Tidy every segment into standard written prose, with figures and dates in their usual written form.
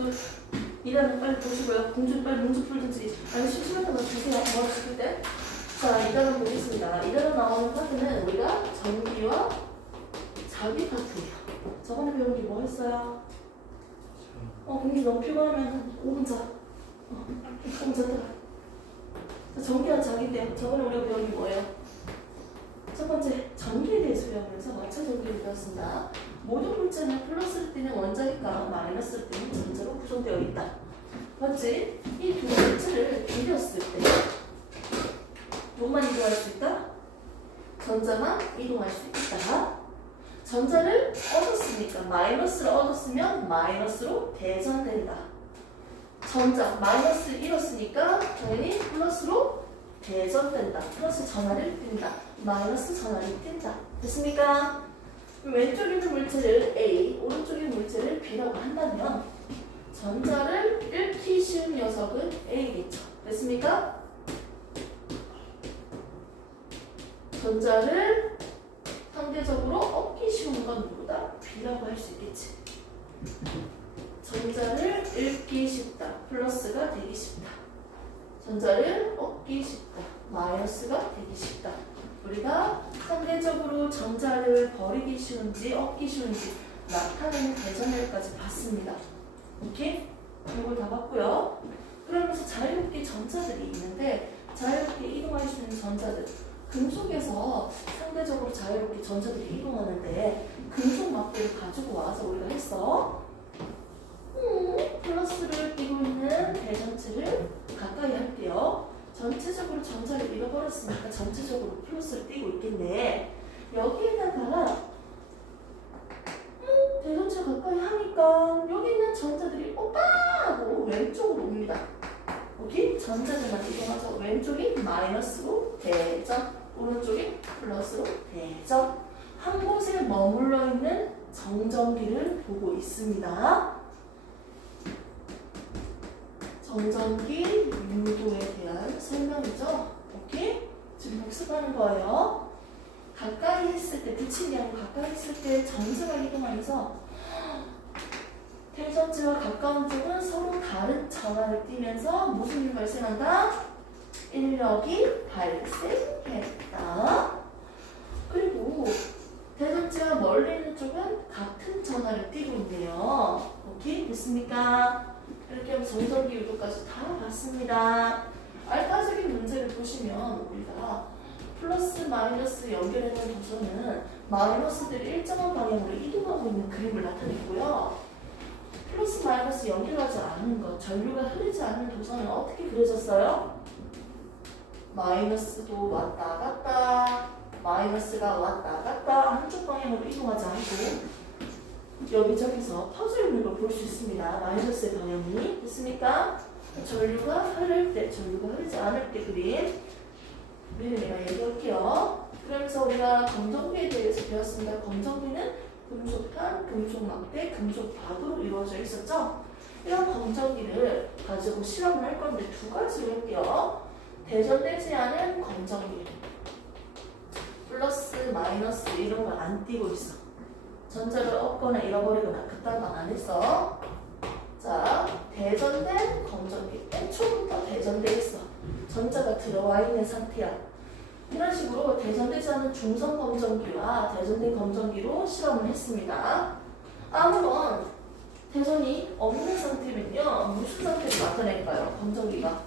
공줄. 이단은 빨리 보시고요. 공줄 빨리 문제 풀든지. 아니, 심심했던 거 주세요. 머리 때. 자, 이단은 보겠습니다. 이단은 나오는 파트는 우리가 전기와 자기 파트예요. 저번에 배운 게 뭐 했어요? 공기 너무 피곤하면 한 5분 자. 5분 잤다가. 전기와 자기인데요. 저번에 우리가 배운 게 뭐예요? 첫 번째, 전기에 대해서 배우면서 마찰 전기를 배웠습니다. 모든 물체는 플러스를 띠는 원자니까 마이너스를 띠는 전자로 구성되어 있다. 맞지? 이 두 물체를 비렸을 때 뭐만 이동할 수 있다? 전자만 이동할 수 있다. 전자를 얻었으니까 마이너스를 얻었으면 마이너스로 대전된다. 전자 마이너스를 잃었으니까 당연히 플러스로 대전된다. 플러스 전하를 띈다. 마이너스 전하를 띈다. 됐습니까? 왼쪽에 있는 물체를 A, 오른쪽에 있는 물체를 B라고 한다면 전자를 잃기 쉬운 녀석은 A겠죠. 됐습니까? 전자를 상대적으로 얻기 쉬운 건 누구다? B라고 할 수 있겠지. 전자를 잃기 쉽다. 플러스가 되기 쉽다. 전자를 얻기 쉽다. 마이너스가 되기 쉽다. 우리가 상대적으로 전자를 버리기 쉬운지 얻기 쉬운지 나타내는 대전열까지 봤습니다. 오케이? 이걸 다 봤고요. 그러면서 자유롭게 전자들이 있는데 자유롭게 이동할 수 있는 전자들 금속에서 상대적으로 자유롭게 전자들이 이동하는데 금속 막대를 가지고 와서 우리가 했어. 플러스를 띄고 있는 대전체를 가까이 할게요. 전체적으로 전자를 잃어버렸으니까 전체적으로 플러스를 띄고 있겠네. 여기에다가 대전체 가까이 하니까 여기 있는 전자들이 오빠 하고 왼쪽으로 옵니다. 오케이? 전자들만 이동하죠. 왼쪽이 마이너스로 대전, 오른쪽이 플러스로 대전. 한 곳에 머물러 있는 정전기를 보고 있습니다. 정전기 유도에 대한 설명이죠. 오케이? 지금 복습하는 거예요. 가까이 했을 때, 붙이지 않고 가까이 했을 때 전자가 이동하면서 대전체와 가까운 쪽은 서로 다른 전하를 띠면서 무슨 일이 발생한다? 인력이 발생했다. 그리고 대전체와 멀리 있는 쪽은 같은 전하를 띠고 있네요. 오케이? 됐습니까? 이렇게 하면 정전기 유도까지 다 봤습니다. 알파적인 문제를 보시면 우리가 플러스 마이너스 연결해놓은 도서는 마이너스들이 일정한 방향으로 이동하고 있는 그림을 나타냈고요. 플러스 마이너스 연결하지 않은 것, 전류가 흐르지 않는 도서는 어떻게 그려졌어요? 마이너스도 왔다 갔다, 마이너스가 왔다 갔다 한쪽 방향으로 이동하지 않고 여기저기서 퍼져 있는 걸 볼 수 있습니다. 마이너스의 방향이. 됐습니까? 전류가 흐를 때, 전류가 흐르지 않을 때 그림. 우리는 내가 얘기할게요. 그러면서 우리가 검정기에 대해서 배웠습니다. 검정기는 금속판, 금속막대, 금속박으로 이루어져 있었죠? 이런 검정기를 가지고 실험을 할 건데 두 가지로 할게요. 대전되지 않은 검정기. 플러스, 마이너스 이런 걸 안 띄고 있어. 전자를 얻거나 잃어버리거나 그딴 건 안 했어. 자, 대전된 검정기. 애초부터 대전돼 있어. 전자가 들어와 있는 상태야. 이런 식으로 대전되지 않은 중성 검정기와 대전된 검정기로 실험을 했습니다. 아무런 대전이 없는 상태면요. 무슨 상태를 나타낼까요? 검정기가.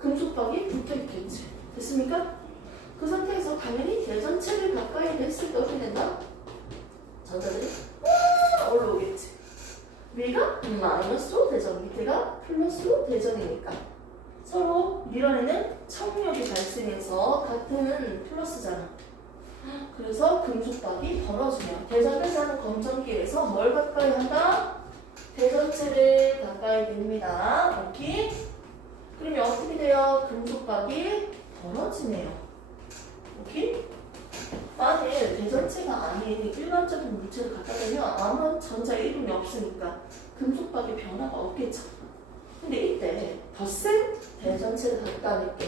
금속박이 붙어있겠지. 됐습니까? 그 상태에서 당연히 대전체를 가까이 했을 때 어떻게 된다? 전자들이 올라오겠지. 위가 마이너스로 대전, 밑에가 플러스로 대전이니까 서로 밀어내는 청력이 발생해서 같은 플러스잖아. 그래서 금속박이 벌어지면 대전되지 않은 검정기에서 뭘 가까이 한다? 대전체를 가까이 됩니다. 오케이? 그러면 어떻게 돼요? 금속박이 벌어지네요. 오케이? 만일 대전체가 아닌 일반적인 물체를 갖다 대면 아무런 전자 이동이 없으니까 금속박의 변화가 없겠죠. 근데 이때 더 센 대전체를 갖다 낼게.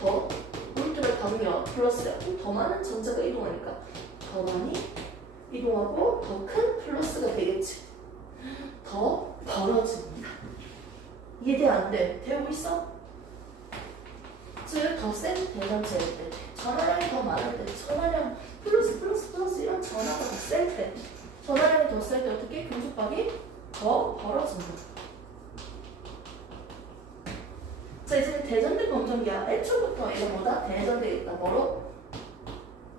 더 물들을 담으면 플러스야. 더 많은 전자가 이동하니까 더 많이 이동하고 더 큰 플러스가 되겠지. 더 벌어집니다. 이해돼 안 돼? 되고 있어? 즉 더 센 대전체일 때, 전하량이 더 많을 때, 전하량 플러스 이런 전하가 더 셀 때, 전하량이 더 셀 때 어떻게 금속박이 더 벌어진다. 자, 이제 대전된 검정기야. 애초부터 얘가 뭐다? 대전되어 있다. 뭐로?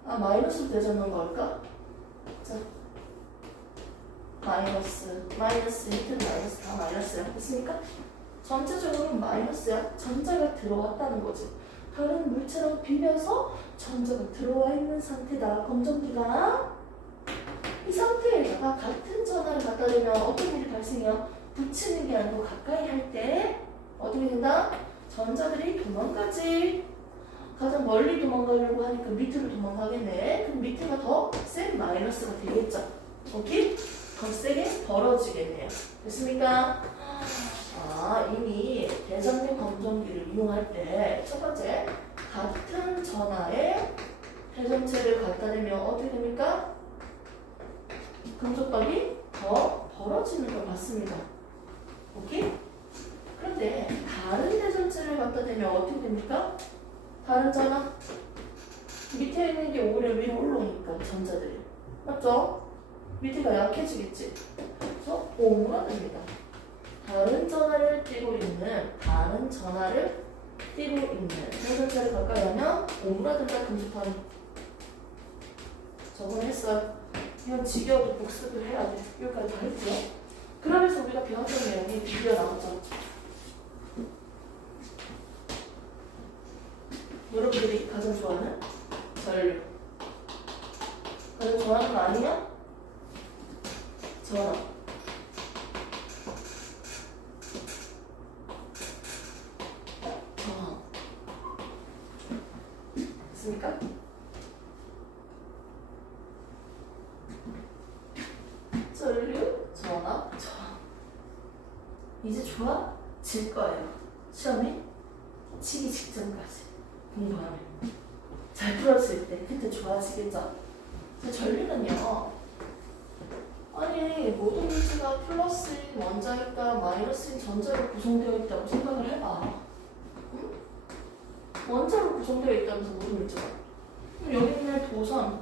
마이너스로 대전한 걸까? 자, 마이너스, 히트 마이너스 다 마이너스야. 됐습니까? 전체적으로 마이너스야. 전자가 들어왔다는 거지. 다른 물체랑 비벼서 전자가 들어와 있는 상태다. 검정기가 이 상태에다가 같은 전하를 갖다 대면 어떤 일이 발생해요? 붙이는 게 아니고 가까이 할 때 어떻게 된다? 전자들이 도망가지. 가장 멀리 도망가려고 하니까 밑으로 도망가겠네. 그럼 밑에가 더 센 마이너스가 되겠죠. 오케이? 더 세게 벌어지겠네요. 됐습니까? 이미 대전된 검정기를 이용할 때 첫 번째, 같은 전하에 대전체를 갖다 대면 어떻게 됩니까? 금속박이 더 벌어지는 걸 봤습니다. 오케이? 그런데 다른 대전체를 갖다 대면 어떻게 됩니까? 다른 전하? 밑에 있는 게 오히려 위로 올라오니까 전자들이. 맞죠? 밑에가 약해지겠지. 그래서 오므라듭니다. 다른 전하를 띄고 있는 대전체를 가까이 하면 오므라든다. 금속판이. 저번에 했어요. 이건 지겨워도 복습을 해야 돼. 여기까지 다 했죠. 그러면서 우리가 배웠던 내용이 드디어 나왔죠. 여러분들이 가장 좋아하는 전류. 가장 좋아하는 거 아니야? 전화. 됐습니까? 전류, 전화. 이제 좋아질 거예요. 시험에 치기 직전까지 공부하면 잘 풀어질 때 그때 좋아지겠죠. 전류는요, 아니 모든 물체가 플러스인 원자일까 마이너스인 전자로 구성되어 있다고 생각을 해봐. 응? 원자로 구성되어 있다면서 모든 물체가. 여기 있는 도선,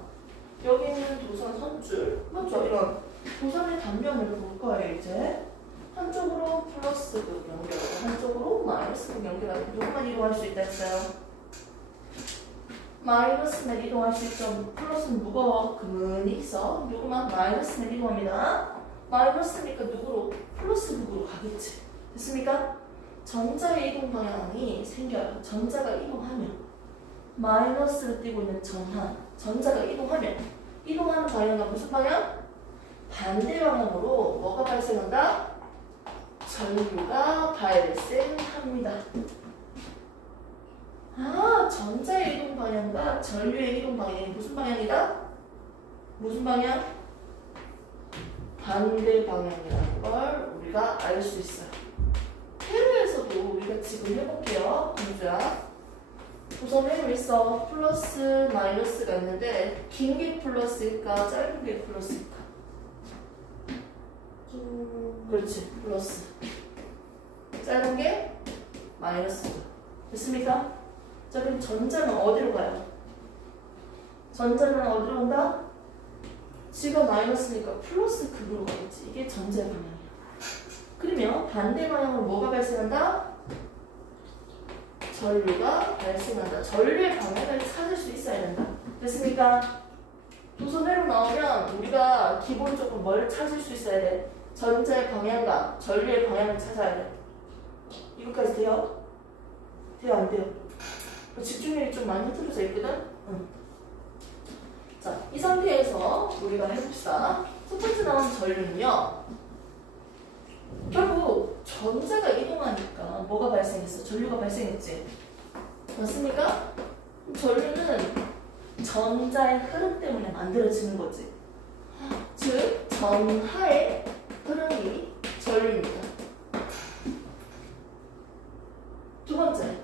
선줄, 맞죠? 이런 도선의 단면을 볼 거예요. 이제 한쪽으로 플러스극 연결하고 한쪽으로 마이너스극 연결하고 누구만 이동할 수 있다 했어요? 마이너스는 이동할 수 있죠. 플러스는 무거워. 근이 있어. 누구만 마이너스는 이동합니다. 마이너스니까 누구로? 플러스극으로 가겠지. 됐습니까? 전자의 이동 방향이 생겨요. 전자가 이동하면 마이너스를 띄고 있는 전자가 이동하는 방향은 무슨 방향? 반대 방향으로 뭐가 발생한다? 전류가 발생합니다. 전자의 이동 방향과 전류의 이동 방향이 무슨 방향이다? 무슨 방향? 반대 방향이라는 걸 우리가 알 수 있어요. 회로에서도 우리가 지금 해볼게요. 공주야. 우선 회로 있어. 플러스, 마이너스가 있는데 긴 게 플러스일까? 짧은 게 플러스일까? 그렇지. 플러스. 짧은 게 마이너스. 됐습니까? 자, 그럼 전자는 어디로 가요? 전자는 어디로 온다? G가 마이너스니까 플러스 극으로 가겠지. 이게 전자의 방향이야. 그러면 반대 방향으로 뭐가 발생한다? 전류가 발생한다. 전류의 방향을 찾을 수 있어야 된다. 됐습니까? 도선회로 나오면 우리가 기본적으로 뭘 찾을 수 있어야 돼? 전자의 방향과 전류의 방향을 찾아야 돼. 이거까지 돼요? 돼요? 안 돼요? 집중력이 좀 많이 흐트러져 있거든? 응. 자, 이 상태에서 우리가 해봅시다. 첫 번째 나온 전류는요, 결국 전자가 이동하니까 뭐가 발생했어? 전류가 발생했지. 맞습니까? 전류는 전자의 흐름 때문에 만들어지는 거지. 즉, 전하의 흐름이 전류입니다. 두 번째.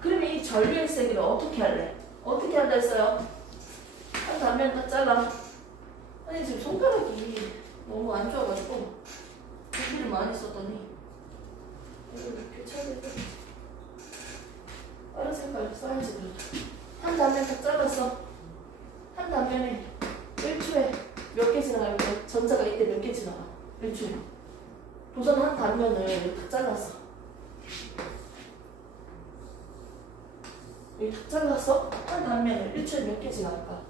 그러면 이 전류의 세기를 어떻게 할래? 어떻게 한다 했어요? 한 단면 다 잘라. 아니, 지금 손가락이 너무 안 좋아가지고 준비를 많이 썼더니 이거 이렇게 처리해. 다른 색깔 써야지 그래도. 한 단면 다 잘랐어. 한 단면에 1초에 몇 개 지나갈게? 전자가 이때 몇 개 지나가? 1초에. 우선 한 단면을 이렇게 잘랐어. 여기 다 잘랐어? 한 단면을 1초에 몇 개 지나갈까?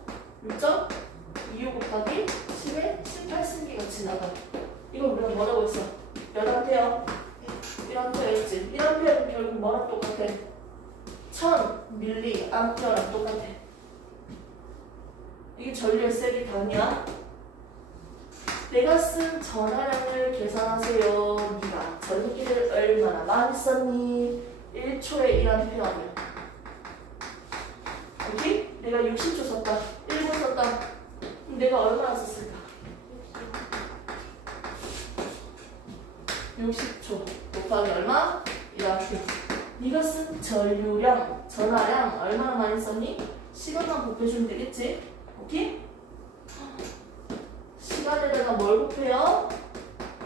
6.25 곱하기 10에 18승기가 지나가. 이거 우리가 뭐라고 했어? 몇 암페어? 1암페어였지. 1암페어는 결국 뭐랑 똑같아? 1000mA랑 똑같아. 이게 전류의 세기 단위야. 내가 쓴 전하량을 계산하세요. 네가 전기를 얼마나 많이 썼니? 1초에 1암페어면. 오케이? 내가 60초 썼다. 1분 썼다. 그럼 내가 얼마나 썼을까? 60초 곱하기 얼마? 1암페어. 네가 쓴 전류량, 전하량 얼마나 많이 썼니? 시간만 곱해주면 되겠지? 오케이? 시간에다가 뭘 곱해요?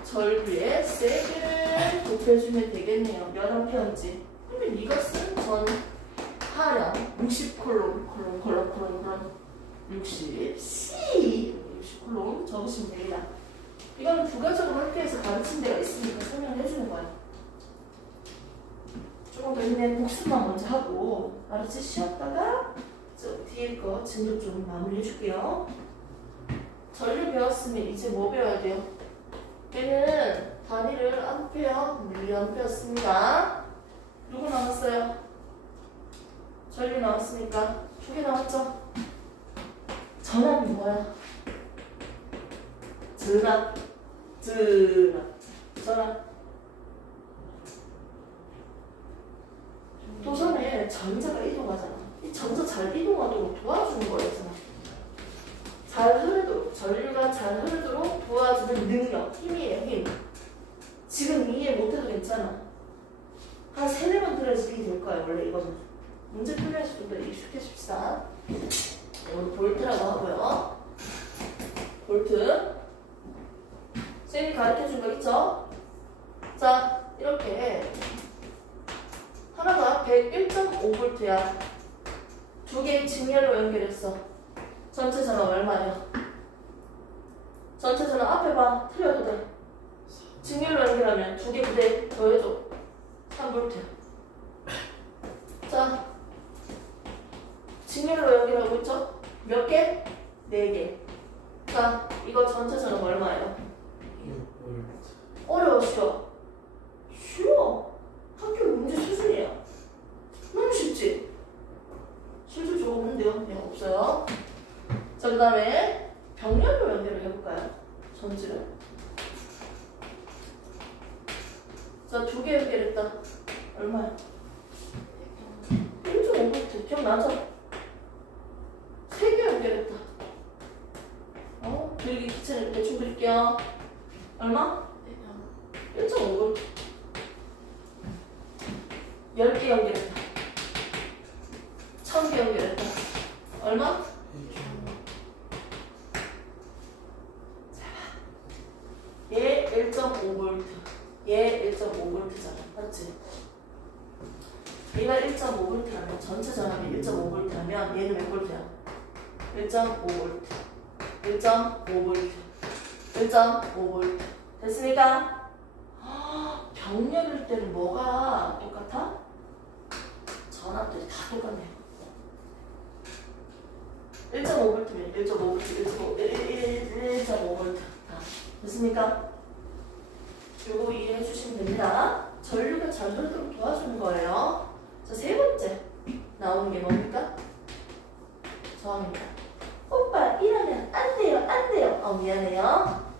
전류의 세기를 곱해주면 되겠네요. 몇 암페어인지. 그러면 네가 쓴 전하량 60콜롬 60콜롬 적으시면 됩니다. 이건 부가적으로 학교에서 가르친 데가 있으니까 설명을 해주는 거야. 조금 더 힘내. 복습만 먼저 하고 알았지? 쉬었다가 저 뒤에 거 진도 좀 마무리 해줄게요. 전류 배웠으면 이제 뭐 배워야 돼요? 얘는 단위를 암페어, 밀리암페어 씁니다. 누구 나왔어요? 전류 나왔으니까 2개 나왔죠? 전압이 뭐야? 전압. 도선에 전자가 이동하잖아. 이 전자 잘 이동하도록 도와주는 거였잖아. 잘 흐르도록, 전류가 잘 흐르도록 도와주는 능력, 힘이에요, 힘. 지금 이해 못해도 괜찮아. 한 3-4번 들어야지 이해 될 거야, 원래 이거는. 문제 풀면서 좀 더 익숙해집시다. 이건 볼트라고 하고요. 볼트. 선생님이 가르쳐준 거 있죠? 자, 이렇게 하나가 101.5V야. 2개의 직렬로 연결했어. 전체 전압 얼마예요? 전체 전압 앞에 봐. 틀려도 돼. 직렬로 연결하면 2개 부대 더해줘. 3V야. 자, 직렬로 연결하고 있죠? 몇 개? 4개. 자, 이거 전체 전압 얼마예요? 어려워, 쉬워? 쉬워. 학교 문제 수준이야. 너무 쉽지? 실수 좋은데요? 네, 없어요. 자, 그 다음에 병렬로 연결을 해볼까요? 전지를. 자, 2개 연결했다. 얼마야? 1.5V. 기억나죠? 3개 연결했다. 그리기 귀찮으니까 대충 그릴게요. 얼마? 1.5V. 10개 연결했다. 1000개 연결했다. 얼마? 얘 1.5V. 얘 1.5V잖아. 맞지? 얘가 1.5V라면 전체 전압이 1.5V라면 얘는 몇 V야? 1.5V. 1.5V. 1.5V. 됐습니까? 병렬일 때는 뭐가 똑같아? 전압들이 다 똑같네요. 1.5V면 1.5V, 1.5V. 됐습니까? 요거 이해해 주시면 됩니다. 전류가 잘 흐르도록 도와주는 거예요. 자, 3번째 나오는 게 뭡니까? 저항입니다. 오빠 이러면 안 돼요, 안 돼요. 미안해요.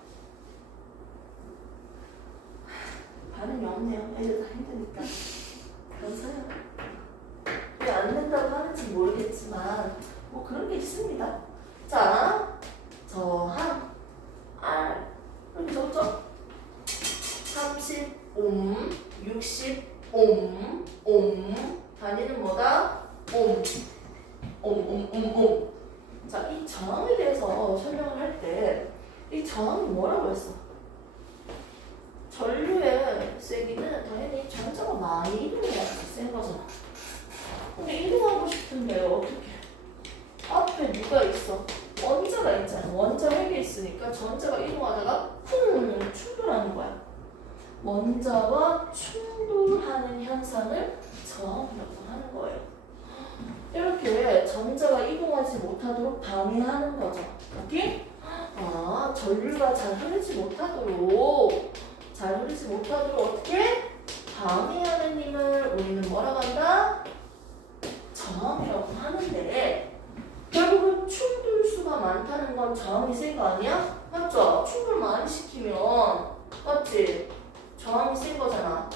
반응이 없네요. 애들 다 힘드니까. 그러세요. 왜 안 된다고 하는지 모르겠지만 뭐 그런 게 있습니다. 자, 저항 R 이렇게 적죠? 30옴, 60옴, 단위는 뭐다? 옴. 자, 이 저항에 대해서 설명을 할 때 이 저항이 뭐라고 했어? 세기는 당연히 전자가 많이 이동해야지 센 거잖아. 근데 이동하고 싶은데 어떻게? 앞에 누가 있어? 원자가 있잖아. 원자 핵이 있으니까 전자가 이동하다가 쿵 충돌하는 거야. 원자와 충돌하는 현상을 저항이라고 하는 거예요. 이렇게 전자가 이동하지 못하도록 방해하는 거죠. 여기? 아, 전류가 잘 흐르지 못하도록 어떻게? 방해하는 힘을 우리는 뭐라고 한다? 저항이라고 하는데 결국은 충돌수가 많다는 건 저항이 센 거 아니야? 맞죠? 충돌 많이 시키면 맞지? 저항이 센 거잖아.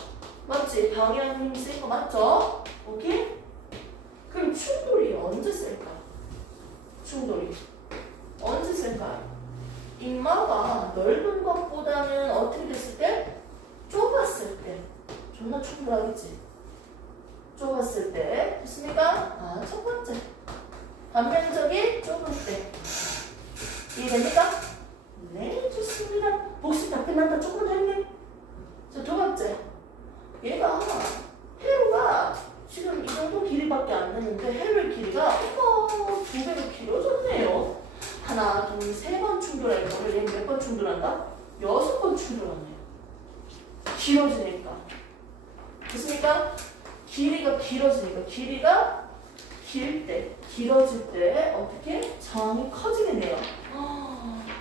맞지? 방해하는 힘이 센 거 맞죠? 오케이? 그럼 충돌이 언제 셀까? 충돌이 언제 셀까요? 인마가 넓은 것보다는 어떻게 됐을 때? 좁았을 때. 존나 충돌하겠지. 좁았을 때. 됐습니까? 아, 첫 번째. 반면적이 좁을 때. 이해됩니까? 네, 좋습니다. 복습 다 끝났다. 조금 더 했네. 자, 두 번째. 얘가 회로가 지금 이 정도 길이밖에 안 되는데 회로의 길이가 두 배로 길어졌네요. 하나, 둘, 세 번 충돌할 거를 얘는 몇 번 충돌한다? 6번 충돌하네요. 길어지니까. 됐습니까? 길이가 길어지니까 길이가 길어질 때 어떻게? 저항이 커지겠네요.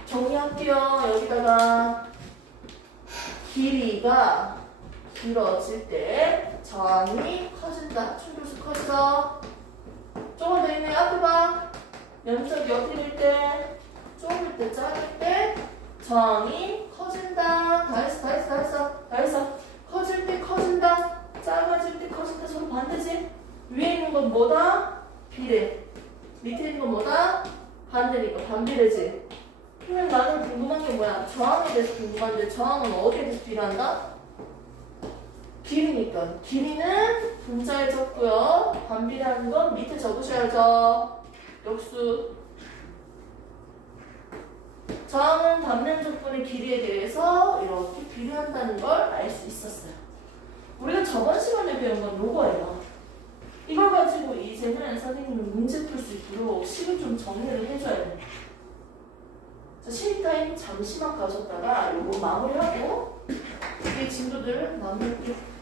정리할게요. 여기다가 길이가 길어질 때 저항이 커진다. 충돌수 커져. 조금 더 있네. 앞에 봐. 면적이 어떻게 될 때? 좁을 때, 작을 때 저항이 커진다. 다 했어. 커질 때 커진다. 작아질 때 커진다. 서로 반대지? 위에 있는 건 뭐다? 비례. 밑에 있는 건 뭐다? 반대니까 반비례지. 그러면 나는 궁금한 게 뭐야? 저항에 대해서 궁금한데 저항은 어디에 대해서 비례한다? 길이니까. 길이는 분자에 적고요. 반비례하는 건 밑에 적으셔야죠. 역수. 저항은 단면적분의 길이에 대해서 이렇게 비례한다는 걸 알 수 있었어요. 우리가 저번 시간에 배운 건 요거예요. 이걸 가지고 이제는 선생님은 문제 풀 수 있도록 식을 좀 정리를 해줘야 돼요. 자, 시타임 잠시만 가셨다가 요거 마무리하고 이 진도들 마무리할게요.